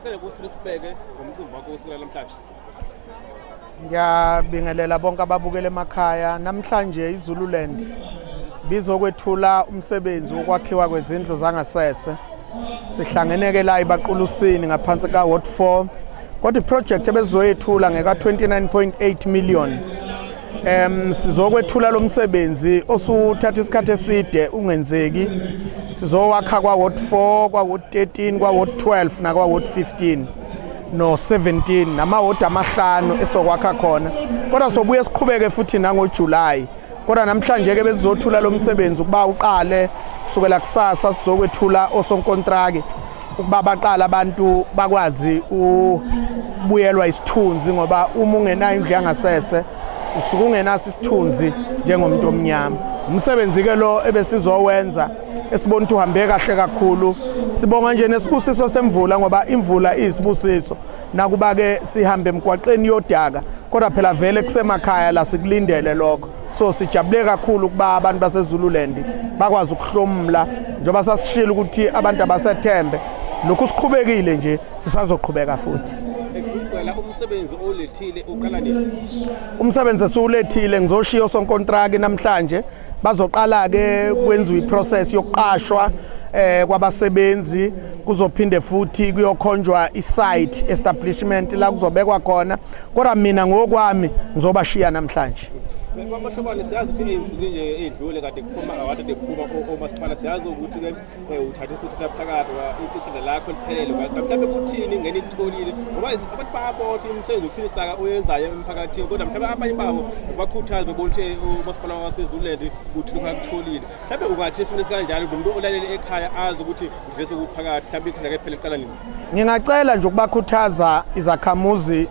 Ngiyacela ukuthi sibeke ngomcimbi wakho osukela namhlanje. Ngiyabingelela bonke ababukele emakhaya. Namhlanje iZululand bizokwethula umsebenzi wokwakhiwa kwezindlu zangasese. Sihlangeneke la eBaqulusini ngaphansi ka Ward 4. Kodwa iproject ebezoyethula ngeka 29.8 million. Sizokwethula lo msebenzi osuthatha isikhathi eside ungenzeki. Sizowakha kwa Ward 4, kwa Ward 13, kwa Ward 12 na kwa Ward 15 no 17 nama ward amahlanu esokwakha khona. Kodwa sobuye siqhubeke futhi nango July. Kodwa namhlanje ke bezizothula lo msebenzi ukuba uqale kusukela kusasa sizokwethula osonkontraki ukuba baqala abantu bakwazi ubuyelwa isithunzi ngoba uma ungenayo indlu yangasese usuke ungenaso isithunzi njengomuntu omnyama. Umsebenzi ke lo ebesizowenza esibona ukuthi uhambe kahle kakhulu. Sibonga nje nesibusiso semvula ngoba imvula iyisibusiso. Nakuba ke sihambe emgwaqeni yodaka kodwa phela vele kusemakhaya la sikulindele lokho. So sijabule kakhulu kuba abantu baseZululand bakwazi ukuhlomula njengoba sasishila ukuthi abantu abasethembe. Lokhu siqhubekile nje sisazoqhubeka futhi. Umsebenzi olethile uqala nini? Umsebenzi esulethile ngizoshiya osonkontraki namhlanje bazoqala ke kwenziwa iprocess yokuqashwa kwabasebenzi kuzophinde futhi kuyokhonjwa isite establishment la kuzobekwa khona kodwa mina ngokwami ngizobashiya namhlanje. Kwamashobane siyazi ukuthi izinsuku nje edlule kade kuphuma awade dephuma omasipala siyazi ukuthi ke uthathisa ukuthi phakathi iqinile lakho liphelele mhlawumbe kuthini ngene itholile ngoba abantu bayabona umsebenzi uphilisa oyenzayo emphakathini kodwa mhlawumbe abanye babo bakhuthaza bebona ukuthi umasipala waseZululand uthi lokutholile mhlawumbe ungathi isimile sikanjalo umuntu olalele ekhaya azi ukuthi ngivese kuphakathi mhlawumbe ikhona ke phela iqala nini. Ngingacela nje ukubakhuthaza izakhamuzi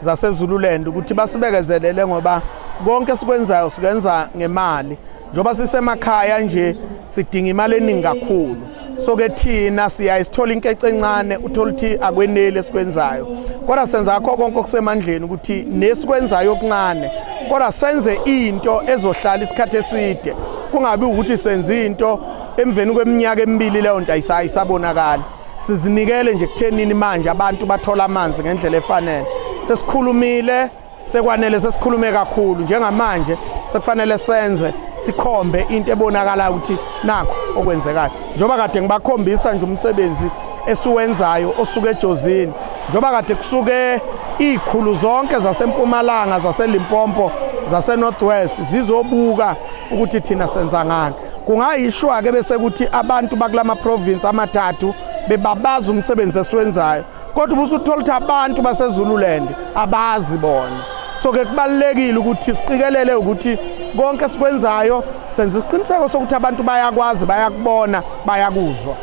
zaseZululand ukuthi basibekezelele ngoba konke sikwenzayo sikwenza ngemali njoba sisemakhaya nje sidinga imali eningi kakhulu. So ke thina siyayithola inkece encane uthola ukuthi akwenele esikwenzayo kodwa senza akho konke okusemandleni ukuthi nesikwenzayo okuncane kodwa senze into ezohlala isikhathi eside kungabi ukuthi senze into emveni kweminyaka emibili leyo nto ayisabonakala. Sizinikele nje kuthenini manje abantu bathola amanzi ngendlela efanele. Sesikhulumile sekwanele sesikhulume kakhulu njengamanje sekufanele senze sikhombe into ebonakala ukuthi nakho okwenzekayo njoba kade ngibakhombisa nje umsebenzi esiwenzayo osuke eJozini njoba kade kusuke izikhulu zonke zaseMpumalanga zaseLimpopo zaseNorthwest zizobuka ukuthi thina senza ngani. Kungayishwa ke bese ukuthi abantu bakulama province amathathu bebabaza umsebenzi esiwenzayo kodwa ubusuthola ukuthi abantu baseZululand abazi bona. So ke kubalekile ukuthi siqikelele ukuthi konke sikwenzayo senze isiqiniseko sokuthi abantu bayakwazi bayakubona bayakuzwa.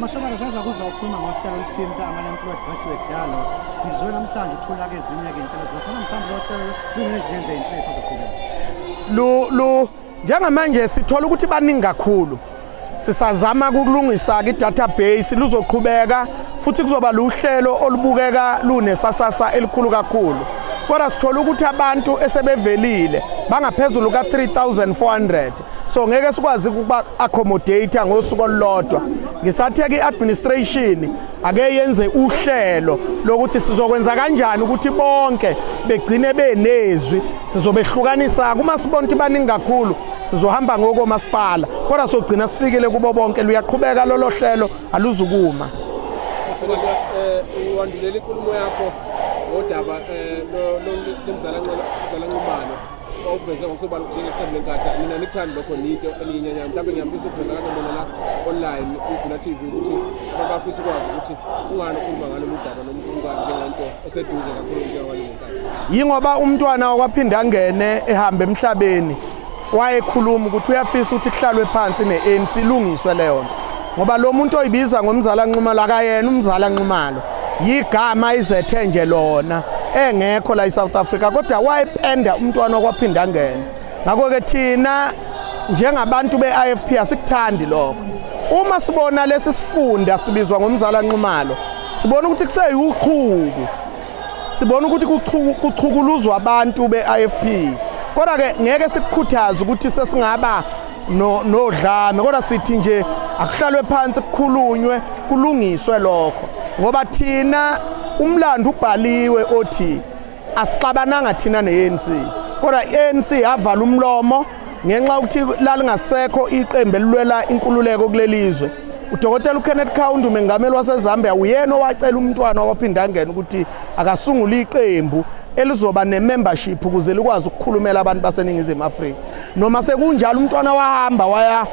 Mashobane saza kuza ukukhuluma ngohlelo oluthinta ama-employed graduate dialogue. Ngizoya namhlanje uthola ke ezinye ke inhlelo zokhona mhlawumbe lohlelo lungezenze inhlelo zokuqhubeka. Njengamanje sithola ukuthi baningi kakhulu. Sisazama ukulungisa ke database luzoqhubeka futhi kuzoba luhlelo olubukeka lunesasasa elikhulu kakhulu. Kodwa sithola ukuthi abantu esebevelile bangaphezulu ka 3400 so ngeke sikwazi ukuba accommodate ngosuku olulodwa. Ngisathe ke administration ake yenze uhlelo lokuthi sizokwenza kanjani ukuthi bonke begcine benezwi sizobehlukanisa kuma sibona ukuthi baningi kakhulu sizohamba ngokomasipala kodwa sogcina sifikile kubo bonke luyaqhubeka lolo hlelo aluzukuma. Uwandulela inkulumo yakho odaba lomzala Nxumalo obuveze ngokusobala njengeqembu lenkatha mina nikuthanda lokho nito elinyanya mhlawumbe ngiyambisa ukuveza kanjani la online uGuna TV ukuthi abafisa ukwazi ukuthi ungani ukhuluma ngalo udaba nomfungane njengento eseduze kakhulu njengoba lenkatha. Yingoba umntwana wakwaphinda angene ehamba emhlabeni wayekhuluma ukuthi uyafisa ukuthi kuhlalwe phansi neANC ilungiswe leyo nto ngoba lo muntu oyibiza ngomzala Nxumalo akayena umzala Nxumalo yigama izethe nje lona engekho la eSouth Africa kodwa wayependa umntwana okwaphinda angene. Ngakho ke thina njengabantu beIFP asikuthandi lokho. Uma sibona lesi sifunda sibizwa ngomzala Nxumalo sibona ukuthi kuseyuqhuku. Sibona ukuthi kuchukuluzwa abantu beIFP. Kodwa ke ngeke sikukhuthaze ukuthi sesingaba nodlame kodwa sithi nje akuhlalwe phansi kukhulunywe kulungiswe lokho. ngoba thina umlando ubhaliwe othi asixabananga thina ne-ANC kodwa i-ANC yavala umlomo ngenxa ukuthi lalingasekho iqembu elilwela inkululeko kulelizwe. Udokotela uKenneth Kaunda umengameli waseZambia uyena owacela umntwana waphinda angena ukuthi akasungule iqembu elizoba ne-membership ukuze likwazi ukukhulumela abantu baseNingizimu Afrika. Noma sekunjalo umntwana wahamba waya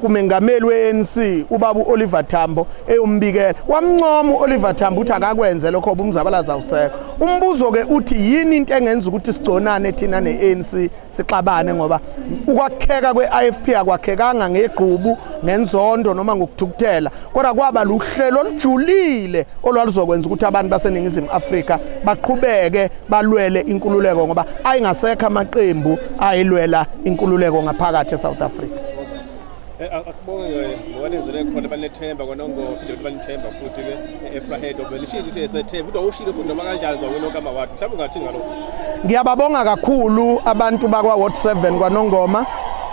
kumengameli we-ANC ubaba Oliver Tambo eyombikela. Wamncoma uOliver Tambo ukuthi akakwenze lokho ngoba umzabalaza awusekho. Umbuzo ke uthi yini into engenza ukuthi sigconane thina ne-ANC sixabane ngoba ukwakheka kwe-IFP akwakhekanga ngegqubu nenzondo noma ngokuthukuthela kodwa kwaba luhlelo olujulile olwalizokwenza ukuthi abantu baseNingizimu Afrika baqhubeke balwele inkululeko ngoba ayingasekho amaqembu ayilwela inkululeko ngaphakathi eSouth Africa. Asibonge ngokwenzele khona banethemba kwanongo phinde banethemba futhi ke Efrahead obelishilo ukuthi esethemba kodwa ushilo futhi noma kanjalo zonke amawadi mhlawumbe ungathi ngalokho. Ngiyababonga kakhulu abantu bakwa Ward 7 kwaNongoma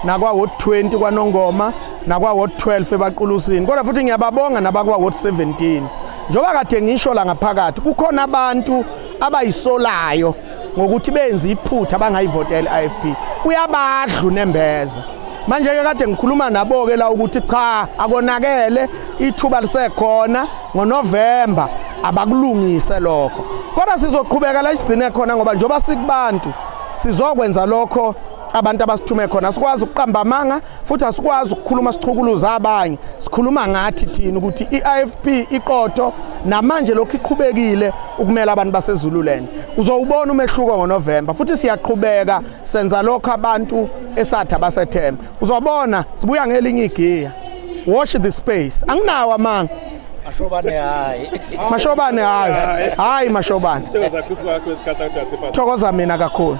nakwa Ward 20 kwaNongoma nakwa Ward 12 ebaQulusini kodwa futhi ngiyababonga nabakwa Ward 17 njoba kade ngisho la ngaphakathi kukhona abantu abayisolayo ngokuthi benze iphutha abangayivotela iFP uyabadlu nembeza. Manje ke kade ngikhuluma nabo ke la ukuthi cha akonakele ithuba lisekhona ngoNovember abakulungise lokho kodwa sizoqhubeka la isigcine khona ngoba njoba sikubantu sizokwenza lokho abantu abasithume khona sikwazi ukuqamba amanga futhi asikwazi ukukhuluma sichukuluza abanye sikhuluma ngathi thina ukuthi iIFP iqotho namanje lokho iqhubekile ukumela abantu baseZululand uzowubona umehluko ngoNovember futhi siyaqhubeka senza lokho abantu esathi abasethemba uzobona sibuya ngelinye igiya watch the space anginawo amanga Mashobane hayi. Mashobane hayi mashobane Thokoza thokoza mina kakhulu.